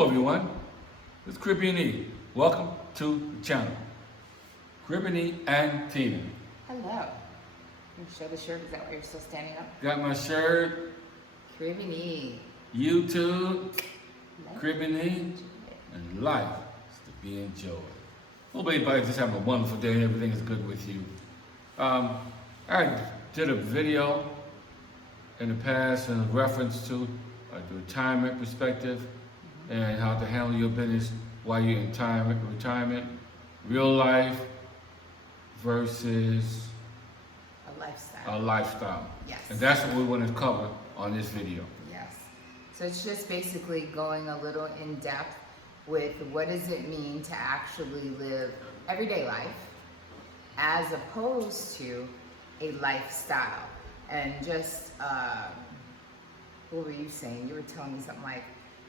Hello everyone, it's Caribbean E. Welcome to the channel. Caribbean E and Tina. Hello. Can you show the shirt? Is that why you're still standing up? Got my shirt, Caribbean E. YouTube, Caribbean E, and life is to be enjoyed. Hope everybody just having a wonderful day and everything is good with you. I did a video in the past in reference to the retirement perspective and how to handle your business while you're in retirement, real life versus A lifestyle. a lifestyle. Yes. And that's what we want to cover on this video. Yes. So it's just basically going a little in depth with what does it mean to actually live everyday life as opposed to a lifestyle. And just, what were you saying? You were telling me something like,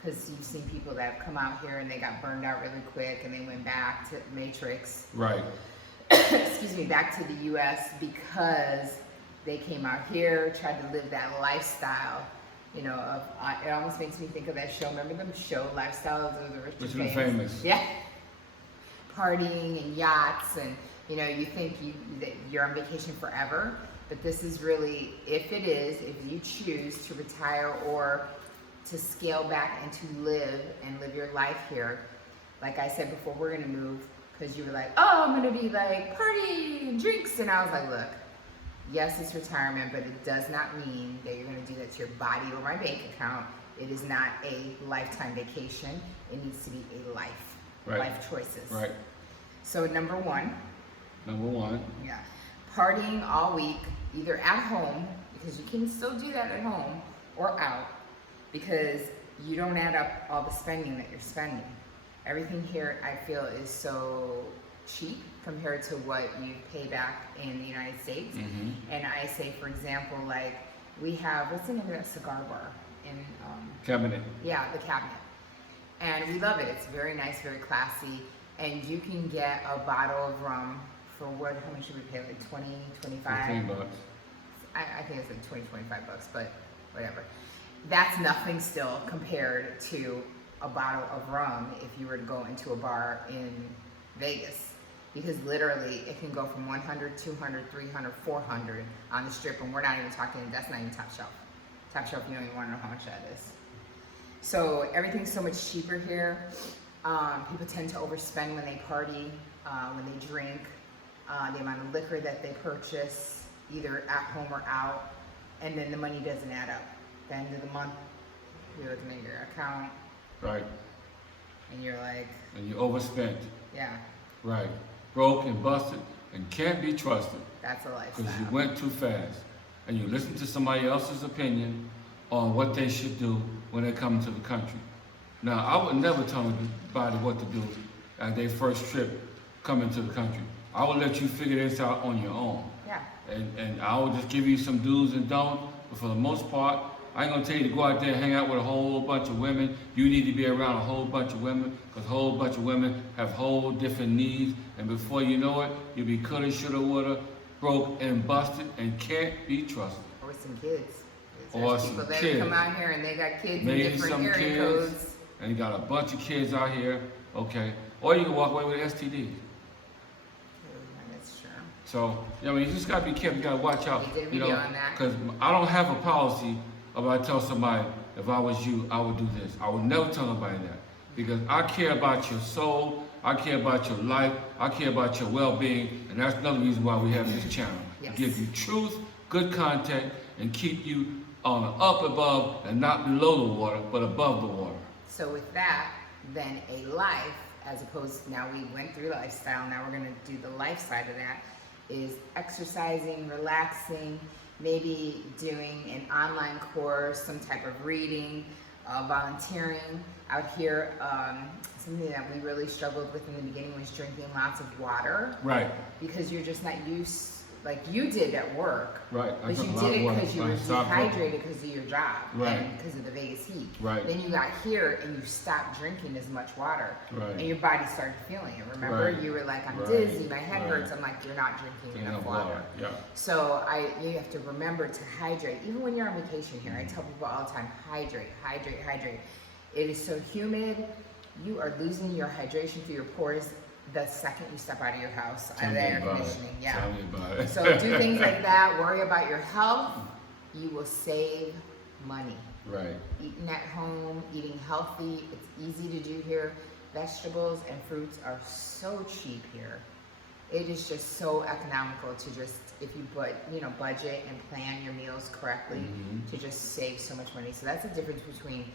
because you've seen people that have come out here and they got burned out really quick and they went back to Matrix. Right. Excuse me, back to the U.S. because they came out here, tried to live that lifestyle. You know, it almost makes me think of that show. Remember them show Lifestyles of the Rich and Famous? Yeah. Partying and yachts, and you know, you think that you're on vacation forever, but this is really, if you choose to retire or to scale back and to live your life here. Like I said before, we're gonna move because you were like, oh, I'm gonna be like party and drinks, and I was like, look, yes, it's retirement, but it does not mean that you're gonna do that to your body or my bank account. It is not a lifetime vacation. It needs to be a life, life choices. Right. So number one, yeah, partying all week, either at home, because you can still do that at home, or out, because you don't add up all the spending that you're spending. Everything here, I feel, is so cheap compared to what you pay back in the United States. Mm-hmm. And I say, for example, like we have, what's the name of that cigar bar in Cabinet. Yeah, the Cabinet. And we love it. It's very nice, very classy. And you can get a bottle of rum for what, how much should we pay? Like 20, 25? 15 bucks. I think it's like 20, 25 bucks, but whatever. That's nothing still compared to a bottle of rum if you were to go into a bar in Vegas. Because literally it can go from 100, 200, 300, 400 on the strip, and we're not even talking, that's not even top shelf. Top shelf, you don't even want to know how much that is. So everything's so much cheaper here. People tend to overspend when they party, when they drink, the amount of liquor that they purchase, either at home or out, and then the money doesn't add up. At the end of the month, you're looking at your account. Right. And you're like... And you overspent. Yeah. Right. Broke and busted and can't be trusted. That's a lifestyle. Because you went too fast. And you listened to somebody else's opinion on what they should do when they come to the country. Now, I would never tell anybody what to do at their first trip coming to the country. I would let you figure this out on your own. Yeah. And I will just give you some do's and don'ts, but for the most part, I ain't gonna tell you to go out there and hang out with a whole bunch of women. You need to be around a whole bunch of women, because a whole bunch of women have whole different needs, and before you know it, you'll be coulda, shoulda, woulda, broke and busted, and can't be trusted. Or some kids. Or There's some people that kids. Come out here and they got kids Maybe in different some area kids, codes. and you got a bunch of kids out here, okay? Or you can walk away with an STD. That's true. So, you just gotta be careful, you gotta watch out. We did a video on that. Because I don't have a policy of I tell somebody, if I was you, I would do this. I would never tell nobody that. Because I care about your soul, I care about your life, I care about your well-being, and that's another reason why we have this channel. Yes. To give you truth, good content, and keep you on up above and not below the water, but above the water. So with that, then a life, as opposed to, now we went through lifestyle, now we're gonna do the life side of that, is exercising, relaxing, maybe doing an online course, some type of reading, volunteering. Out here, something that we really struggled with in the beginning was drinking lots of water. Right. Because you're just not used, like you did at work. Right. But you did it because you were dehydrated because of your job. Right. And because of the Vegas heat. Right. Then you got here and you stopped drinking as much water. Right. And your body started feeling it. Remember? Right. You were like, I'm Right. dizzy, my head Right. hurts. I'm like, you're not drinking enough water. Yeah. So you have to remember to hydrate. Even when you're on vacation here, I tell people all the time, hydrate, hydrate, hydrate. It is so humid. You are losing your hydration through your pores the second you step out of your house. Tell The me air about conditioning, it. yeah. Tell me about it. So do things like that. Worry about your health. You will save money. Right. Eating at home, eating healthy. It's easy to do here. Vegetables and fruits are so cheap here. It is just so economical to just, if you budget and plan your meals correctly, to just save so much money. So that's the difference between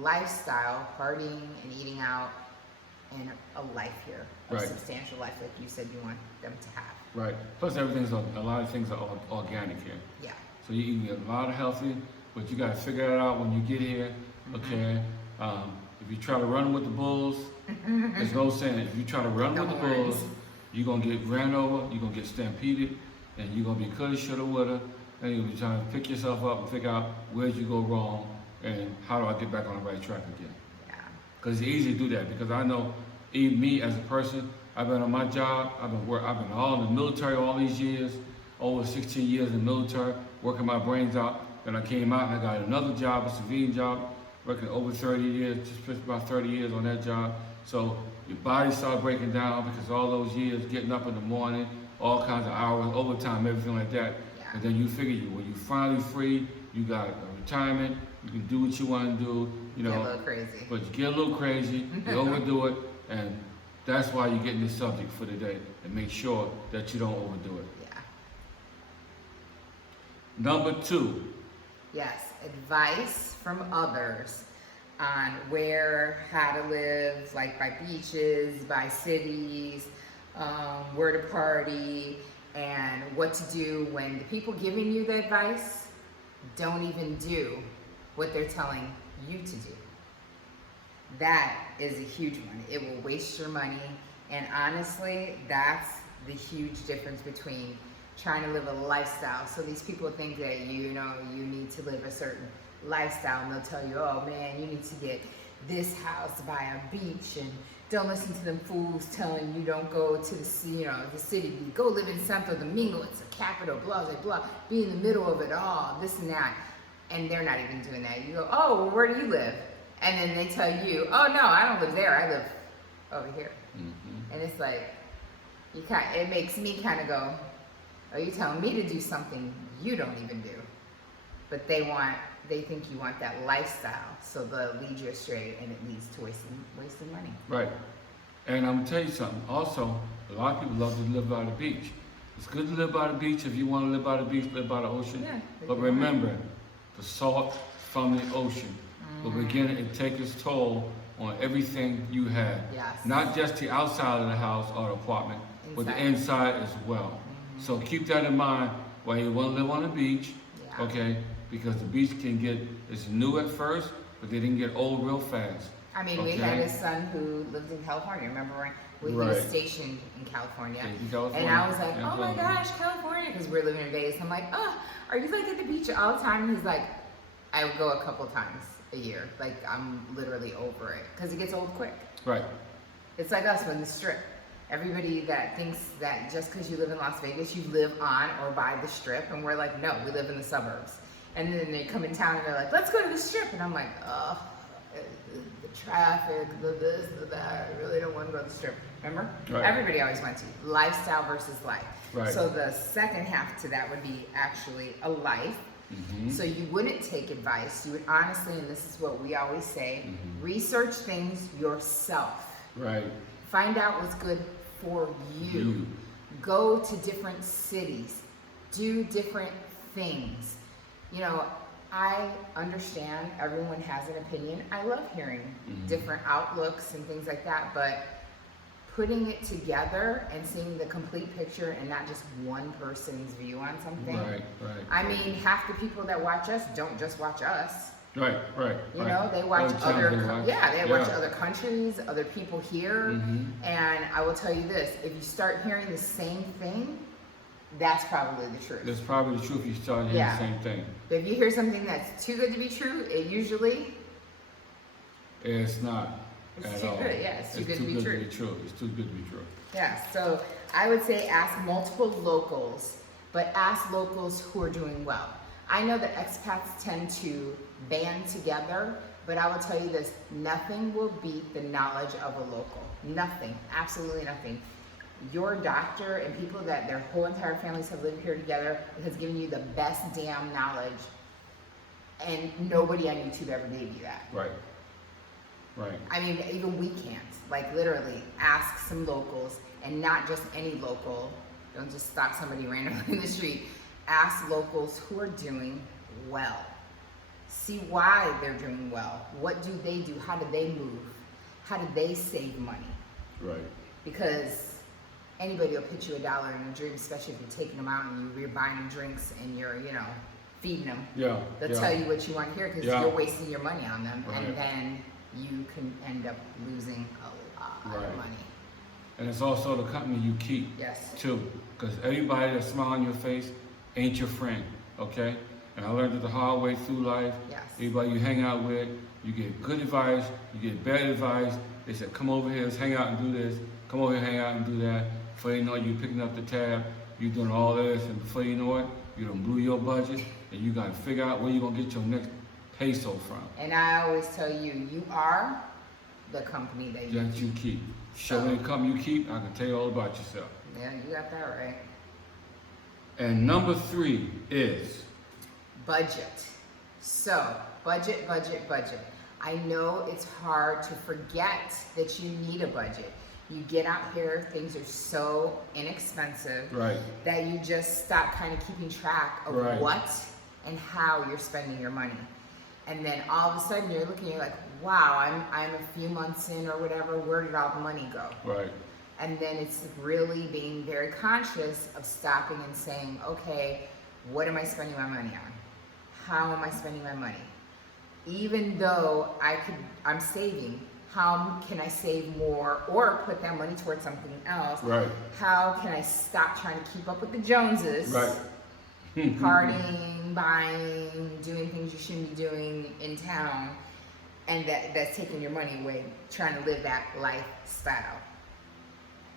lifestyle, partying and eating out, and a life here, a Right. substantial life like you said you want them to have. Right. Plus, a lot of things are organic here. Yeah. So you eat a lot of healthy, but you got to figure it out when you get here. Okay. If you try to run with the bulls, there's no saying. If you try to run with the bulls, you're gonna get ran over. You're gonna get stampeded, and you're gonna be coulda, shoulda, woulda, and you're gonna be trying to pick yourself up and figure out where'd you go wrong and how do I get back on the right track again. Because it's easy to do that, because I know, even me as a person, I've been on my job, I've been all in the military all these years, over 16 years in the military, working my brains out. Then I came out and I got another job, a civilian job, working over 30 years, just about 30 years on that job. So your body started breaking down because all those years, getting up in the morning, all kinds of hours, overtime, everything like that. Yeah. And then you figure when you're finally free, you got a retirement, you can do what you want to do, Get a little crazy. But you get a little crazy, you overdo it, and that's why you're getting this subject for today, and make sure that you don't overdo it. Yeah. Number 2. Yes, advice from others on how to live, like by beaches, by cities, where to party, and what to do when the people giving you the advice don't even do what they're telling you to do. That is a huge one. It will waste your money, and honestly, that's the huge difference between trying to live a lifestyle. So these people think that you need to live a certain lifestyle, and they'll tell you, oh man, you need to get this house by a beach, and don't listen to them fools telling you don't go to the city, go live in Santo Domingo, it's the capital, blah blah blah, be in the middle of it all, this and that. And they're not even doing that. You go, oh, well, where do you live? And then they tell you, oh no, I don't live there, I live over here. And it's like, it makes me kind of go, oh, you're telling me to do something you don't even do. But they think you want that lifestyle, so they'll lead you astray, and it leads to wasting money. Right. And I'm gonna tell you something. Also, a lot of people love to live by the beach. It's good to live by the beach. If you want to live by the beach, live by the ocean. Yeah, but remember, the salt from the ocean will begin to take its toll on everything you have. Yes. Not just the outside of the house or the apartment, but the inside as well. So keep that in mind while you want to live on the beach, okay? Because the beach it's new at first, but they didn't get old real fast. I mean, we had a son who lived in California, remember when he was stationed in California. And I was like, oh my gosh, California, because we're living in Vegas. I'm like, oh, are you like at the beach all the time? And he's like, I would go a couple times a year. Like, I'm literally over it, because it gets old quick. Right. It's like us when the Strip. Everybody that thinks that just because you live in Las Vegas, you live on or by the Strip, and we're like, no, we live in the suburbs. And then they come in town and they're like, let's go to the Strip. And I'm like, oh, the traffic, the this, the that. I really don't want to go to the Strip. Remember? Right. Everybody always went to lifestyle versus life. Right. So the second half to that would be actually a life. So you wouldn't take advice. You would honestly, and this is what we always say, research things yourself. Right. Find out what's good for you. Go to different cities. Do different things. I understand everyone has an opinion. I love hearing different outlooks and things like that, but putting it together and seeing the complete picture and not just one person's view on something. Right. I mean, half the people that watch us don't just watch us. Right. They watch they watch other countries, other people here. And I will tell you this, if you start hearing the same thing, that's probably the truth. That's probably the truth. You start hearing the same thing. But if you hear something that's too good to be true, it usually... It's not. It's too good, yeah. It's too good to be true. It's too good to be true. Yeah, so I would say ask multiple locals, but ask locals who are doing well. I know that expats tend to band together, but I will tell you this, nothing will beat the knowledge of a local. Nothing, absolutely nothing. Your doctor and people that their whole entire families have lived here together has given you the best damn knowledge, and nobody on YouTube ever gave you that. Right. Right. I mean, even we can't. Like, literally, ask some locals, and not just any local. Don't just stop somebody randomly in the street. Ask locals who are doing well. See why they're doing well. What do they do? How do they move? How do they save money? Right. Because anybody will pitch you $1 in a drink, especially if you're taking them out and you're buying them drinks and you're, feeding them. Yeah. They'll tell you what you want to hear because you're wasting your money on them. Right. And then you can end up losing a lot of money. And it's also the company you keep, too. Because everybody that smiles on your face ain't your friend, okay? And I learned it the hard way through life. Yes. Everybody you hang out with, you get good advice, you get bad advice. They said, come over here, let's hang out and do this. Come over here, hang out and do that. Before you know it, you're picking up the tab, you're doing all this, and before you know it, you done blew your budget, and you got to figure out where you're going to get your next peso from. And I always tell you, you are the company that you keep. Show me the company you keep, I can tell you all about yourself. Yeah, you got that right. And number 3 is? Budget. So, budget. I know it's hard to forget that you need a budget. You get out here, things are so inexpensive that you just stop kind of keeping track of what and how you're spending your money. And then all of a sudden you're looking, you're like, wow, I'm a few months in or whatever, where did all the money go? Right. And then it's really being very conscious of stopping and saying, okay, what am I spending my money on? How am I spending my money? Even though I'm saving, how can I save more or put that money towards something else? Right. How can I stop trying to keep up with the Joneses? Right. Partying, buying, doing things you shouldn't be doing in town, and that's taking your money away, trying to live that lifestyle.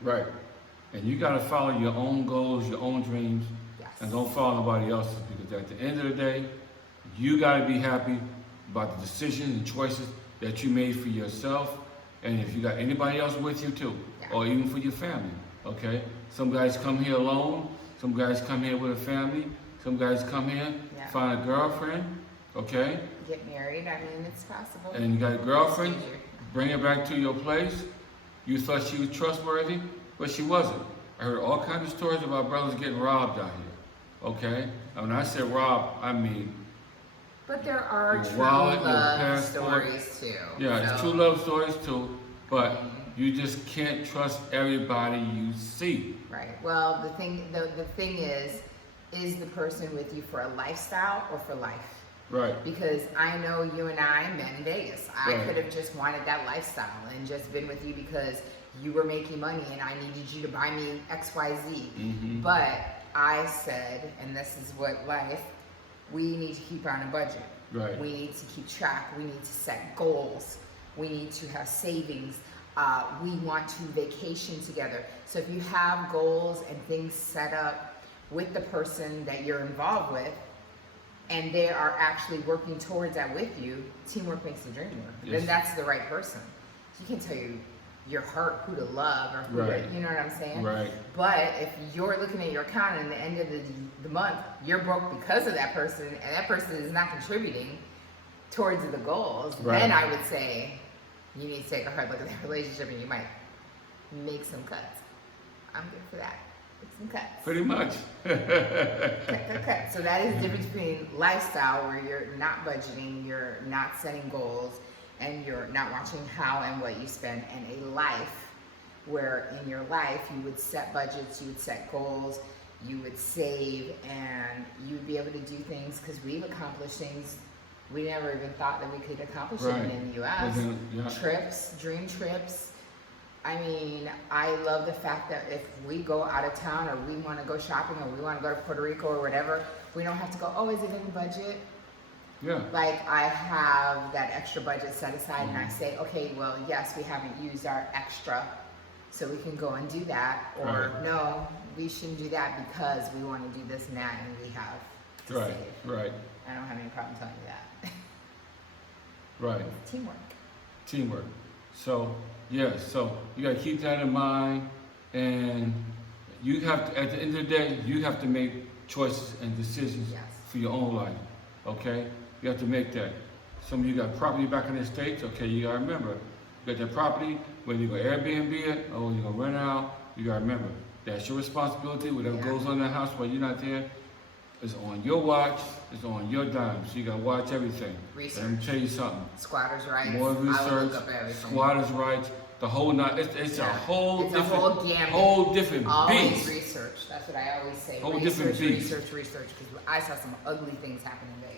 Right. And you got to follow your own goals, your own dreams, and don't follow nobody else's, because at the end of the day, you got to be happy about the decisions and choices that you made for yourself, and if you got anybody else with you too, or even for your family, okay? Some guys come here alone, some guys come here with a family, some guys come here, find a girlfriend, okay? Get married, I mean, it's possible. And you got a girlfriend, bring her back to your place. You thought she was trustworthy, but she wasn't. I heard all kinds of stories about brothers getting robbed out here, okay? And when I said robbed, I mean, but there are true wallet, love stories too. Yeah, it's true love stories too, but you just can't trust everybody you see. Right. Well, the thing is the person with you for a lifestyle or for life? Right. Because I know you and I met in Vegas. I could have just wanted that lifestyle and just been with you because you were making money and I needed you to buy me XYZ. But I said, and this is what life, we need to keep on a budget. Right. We need to keep track. We need to set goals. We need to have savings. We want to vacation together. So if you have goals and things set up with the person that you're involved with, and they are actually working towards that with you, teamwork makes the dream work. Then that's the right person. You can tell your heart who to love or who to, you know what I'm saying? Right. But if you're looking at your account and at the end of the month, you're broke because of that person, and that person is not contributing towards the goals, then I would say you need to take a hard look at that relationship and you might make some cuts. I'm good for that. Make some cuts. Pretty much. Cut. So that is the difference between lifestyle, where you're not budgeting, you're not setting goals, and you're not watching how and what you spend, and a life where in your life you would set budgets, you would set goals, you would save, and you would be able to do things, because we've accomplished things we never even thought that we could accomplish it in the U.S. Trips, dream trips. I mean, I love the fact that if we go out of town or we want to go shopping or we want to go to Puerto Rico or whatever, we don't have to go, oh, is it in the budget? Yeah. Like, I have that extra budget set aside and I say, okay, well, yes, we haven't used our extra, so we can go and do that. Or no, we shouldn't do that because we want to do this and that, and we have to Right, save. right, I don't have any problem telling you that. right. It's teamwork. Teamwork. So, yeah, so you got to keep that in mind. And you have to, at the end of the day, you have to make choices and decisions Yes. for your own life. Okay? You have to make that. Some of you got property back in the States. Okay, you got to remember. You got that property, whether you're going to Airbnb it or you're going to rent it out, you got to remember. That's your responsibility. Whatever Yeah. goes on in the house while you're not there is on your watch, it's on your dime. So you got to watch everything. Research. Let me tell you something. Squatters' rights. More I will research, look up everything. squatters' rights, the whole nine. It's a Yeah. whole It's different, a whole gamut. whole different Always beast. research. That's what I always say. Whole Research, different beast. research. Because I saw some ugly things happen in Vegas.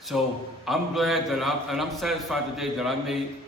So I'm glad that I'm satisfied today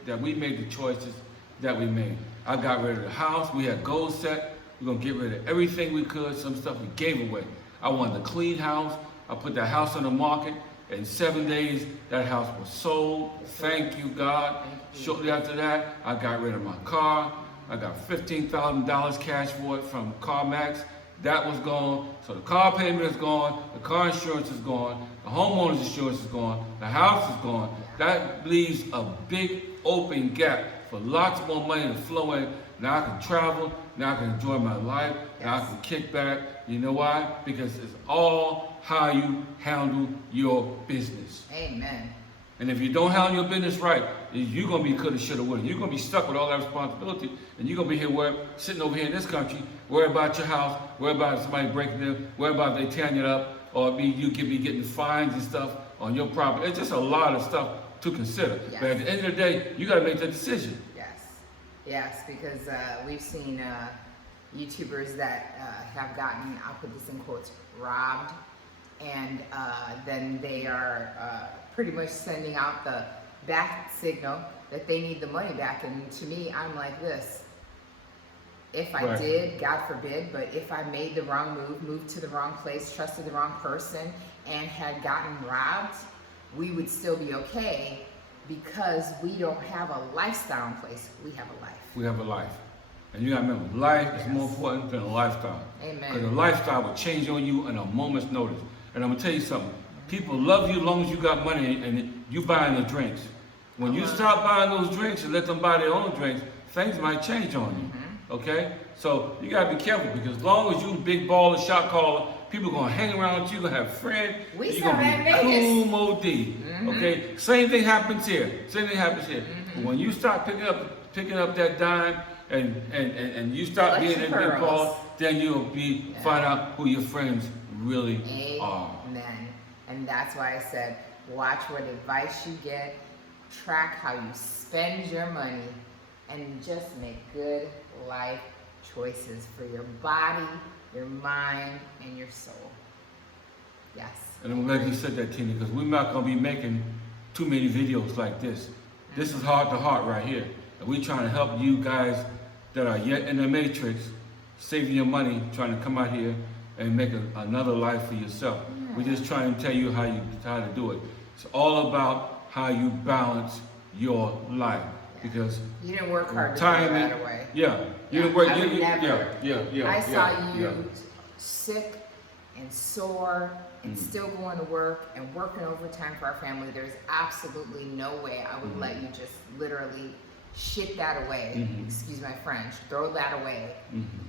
that we made the choices that we made. I got rid of the house. We had goals set. We're gonna get rid of everything we could. Some stuff we gave away. I wanted a clean house. I put that house on the market. In 7 days, that house was sold. Thank you, God. Thank you. Shortly after that, I got rid of my car. I got $15,000 cash for it from CarMax. That was gone. So the car payment is gone. The car insurance is gone. The homeowner's insurance is gone. The house is gone. That leaves a big open gap for lots more money to flow in. Now I can travel. Now I can enjoy my life. Now I Yes. can kick back. You know why? Because it's all how you handle your business. Amen. And if you don't handle your business right, you're going to be coulda, shoulda, woulda. You're going to be stuck with all that responsibility. And you're going to be here sitting over here in this country, worried about your house, worried about somebody breaking it, worried about they tearing it up, or you could be getting fines and stuff on your property. It's just a lot of stuff to consider. Yes. But at the end of the day, you got to make that decision. Yes, because we've seen YouTubers that have gotten, I'll put this in quotes, robbed, and then they are pretty much sending out the back signal that they need the money back. And to me, I'm like this. If I Right. did, God forbid, but if I made the wrong move, moved to the wrong place, trusted the wrong person, and had gotten robbed, we would still be okay because we don't have a lifestyle in place. We have a life. We have a life. And you got to remember, life is Yes. more important than a lifestyle. Amen. Because a lifestyle will change on you in a moment's notice. And I'm going to tell you something. People love you as long as you got money and you buying the drinks. When you stop buying those drinks and let them buy their own drinks, things might change on you. Okay? So you got to be careful because as long as you big baller, shot caller, people going to hang around with you, going to have friends. We you're saw going that to in be Vegas. cool MOD. Okay? Same thing happens here. Same thing happens here. But when you start picking up that dime and you start being Clutch in your big pearls. baller, then you'll find out who your friends really are. Amen. And that's why I said, watch what advice you get, track how you spend your money, and just make good life choices for your body, your mind, and your soul. Yes. And I'm glad you said that, Tina, because we're not going to be making too many videos like this. This is heart to heart right here. And we're trying to help you guys that are yet in the matrix, saving your money, trying to come out here and make another life for yourself. Yeah. We're just trying to tell you how to do it. It's all about how you balance your life. Because you didn't work hard to throw retirement, that away. yeah, you Yeah, didn't work. I would never. Yeah. I saw you yeah. sick and sore and still going to work and working overtime for our family. There's absolutely no way I would let you just literally shit that away, excuse my French, throw that away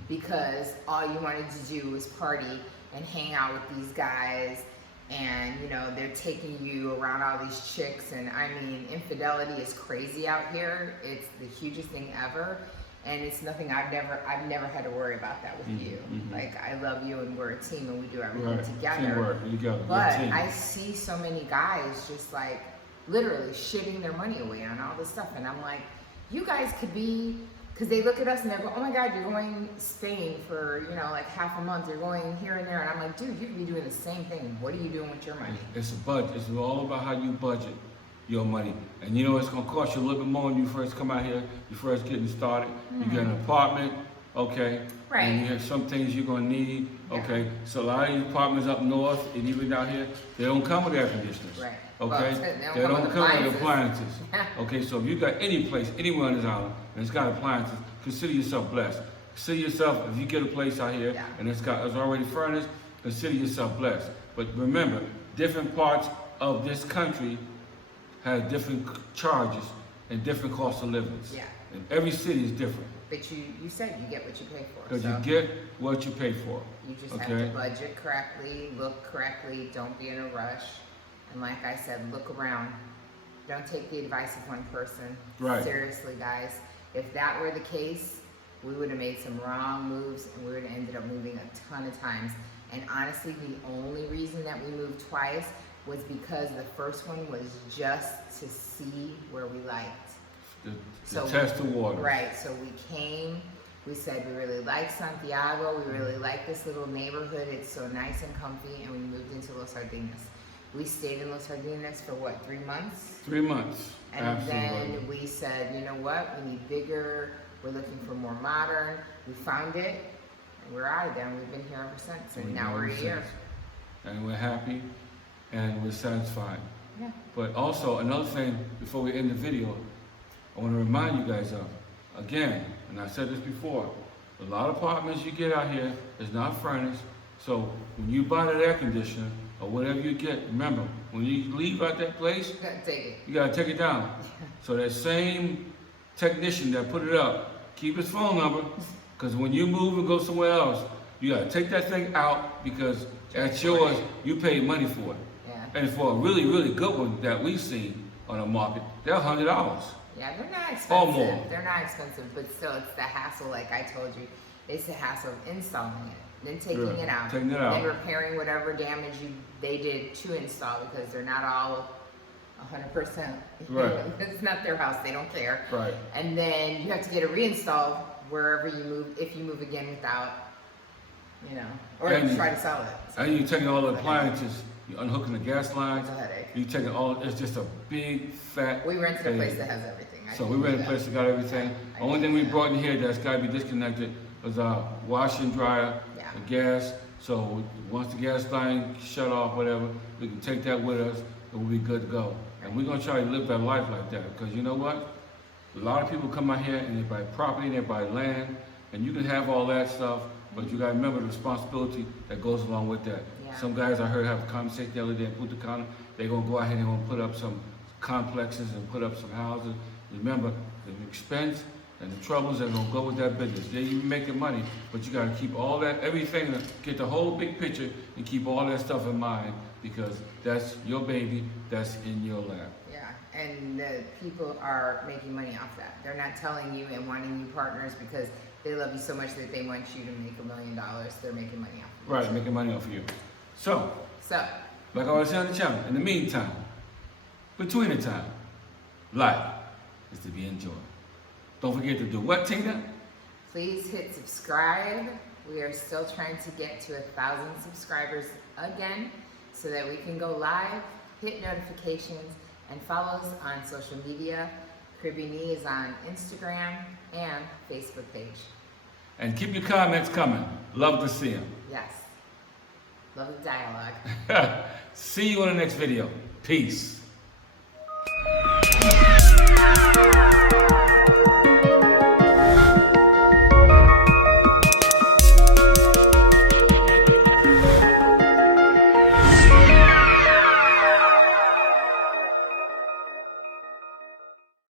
because all you wanted to do was party and hang out with these guys, and you know they're taking you around all these chicks, and I mean infidelity is crazy out here. It's the hugest thing ever, and it's nothing I've never had to worry about that with you. Like I love you and we're a team and we do everything together. Teamwork, together. But I see so many guys just like literally shitting their money away on all this stuff, and I'm like, you guys could be, because they look at us and they go, oh my God, you're going Spain for, you know, like half a month, you're going here and there, and I'm like, dude, you could be doing the same thing. What are you doing with your money? It's a budget. It's all about how you budget your money. And you know it's gonna cost you a little bit more when you first come out here, you first getting started. You get an apartment, okay? Right. And you have some things you're gonna need, okay? So a lot of these apartments up north and even down here, they don't come with air conditioners. Right. Okay? Well, they don't come with appliances. appliances. Okay, so if you got any place, anywhere on this island, and it's got appliances, consider yourself blessed. Consider yourself, if you get a place out here and it's already furnished, consider yourself blessed. But remember, different parts of this country have different charges and different cost of living. Yeah. And every city is different. But you said you get what you pay for. Because So you get what you pay for. you just okay? have to budget correctly, look correctly, don't be in a rush. And like I said, look around. Don't take the advice of one person. Right. Seriously, guys. If that were the case, we would have made some wrong moves and we would have ended up moving a ton of times. And honestly, the only reason that we moved twice was because the first one was just to see where we liked. To test the water. Right, so we came, we said we really like Santiago, we really like this little neighborhood, it's so nice and comfy, and we moved into Los Sardinas. We stayed in Los Sardinas for what, 3 months? 3 months. And Absolutely. then we said, you know what, we need bigger, we're looking for more modern, we found it, and we're out of there, and we've been here ever since, and now we're here. And we're happy, and we're satisfied. Yeah. But also, another thing, before we end the video, I want to remind you guys of, again, and I said this before, a lot of apartments you get out here is not furnished, so when you buy that air conditioner, or whatever you get, remember, when you leave out that place, You gotta take it. you gotta take it down. So that same technician that put it up, keep his phone number, because when you move and go somewhere else, you gotta take that thing out, because that's yours, you paid money for it. Yeah. And for a really, really good one that we've seen on the market, they're $100. Yeah, they're not expensive. Or more. They're not expensive, but still, it's the hassle, like I told you. It's the hassle of installing it, then taking it out, taking it out. then repairing whatever damage they did to install, because they're not all 100%. Right. It's not their house, they don't care. Right. And then you have to get it reinstalled wherever you move, if you move again without, or And try to sell it. And you're taking all the appliances, you're unhooking the gas lines, It's a headache. you're taking all, it's just a big, fat We rented a place headache. that has everything. I So can we do rented a that. place that got everything. I Only can thing do we that. brought in here that's gotta be disconnected was our washer and dryer, Yeah. the gas. So once the gas line shut off, whatever, we can take that with us and we'll be good to go. And we're gonna try to live that life like that, because you know what? A lot of people come out here and they buy property, they buy land, and you can have all that stuff, but you gotta remember the responsibility that goes along with that. Yeah. Some guys I heard have a conversation the other day in Punta Cana, they're gonna go out here and they're gonna put up some complexes and put up some houses. Remember, the expense and the troubles that are gonna go with that business. Yeah, you making money, but you gotta keep all that, everything, get the whole big picture and keep all that stuff in mind, because that's your baby, that's in your lap. Yeah, and the people are making money off that. They're not telling you and wanting you partners because they love you so much that they want you to make $1 million. They're making money off of it. Right, making money off of you. So, So, like I always say on the channel, in the meantime, between the time, life is to be enjoyed. Don't forget to do what, Tina? please hit subscribe. We are still trying to get to 1,000 subscribers again so that we can go live, hit notifications, and follow us on social media. Caribbean is on Instagram and Facebook page. And keep your comments coming. Love to see them. Yes. Love the dialogue. See you in the next video. Peace.